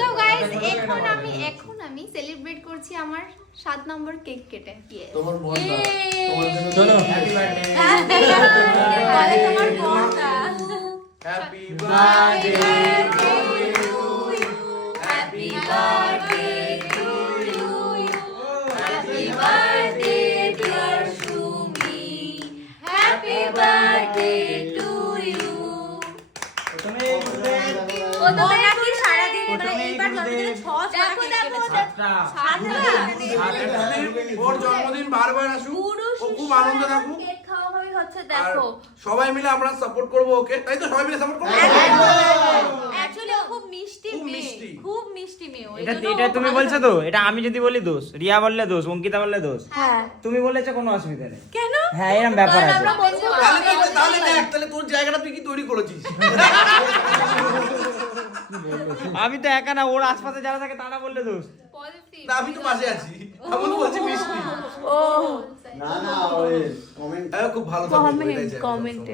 So guys এখন আমি celebrate করছি আমার 7 নম্বর কেক কেটে। তোমার বোন চলো হ্যাপি বার্থডে বলে তোমার বোনটা happy birthday to you happy birthday to you happy birthday dear Sumi happy birthday to you. ও তো নাকি সারা দিন মানে এইবার জন্মদিনে 6 ওর জন্মদিন বারবার আসুক, ও খুব আনন্দ থাকুক, কেক খাওয়া হবে হচ্ছে আর দেখো সবাই মিলে আমরা সাপোর্ট করব ওকে, তাই তো সবাই মিলে সাপোর্ট করব। অ্যাকচুয়ালি খুব মিষ্টি খুব মেয়ে মিষ্টি। খুব মিষ্টি মেয়ে এটা তুমি বলছো তো, এটা আমি যদি বলি দোষ, রিয়া বললে দোষ, অঙ্কিতা বললে দোষ, হ্যাঁ তুমি বলেছো কোনো অসুবিধা নেই। কেন হ্যাঁ এরকম ব্যাপার আছে। আমরা বলবো তাহলে দেখ, তাহলে তোর জায়গাটা তুই কি তৈরি করেছিস? আমি তো একা না, ওর আশপাশে যারা থাকে তারা বললে দোষ। পজিটিভ না আমি তো পাশে আছি, আমি তো বলছি মিষ্টি। ও না ওই কমেন্ট খুব ভালো থাকবে, কমেন্ট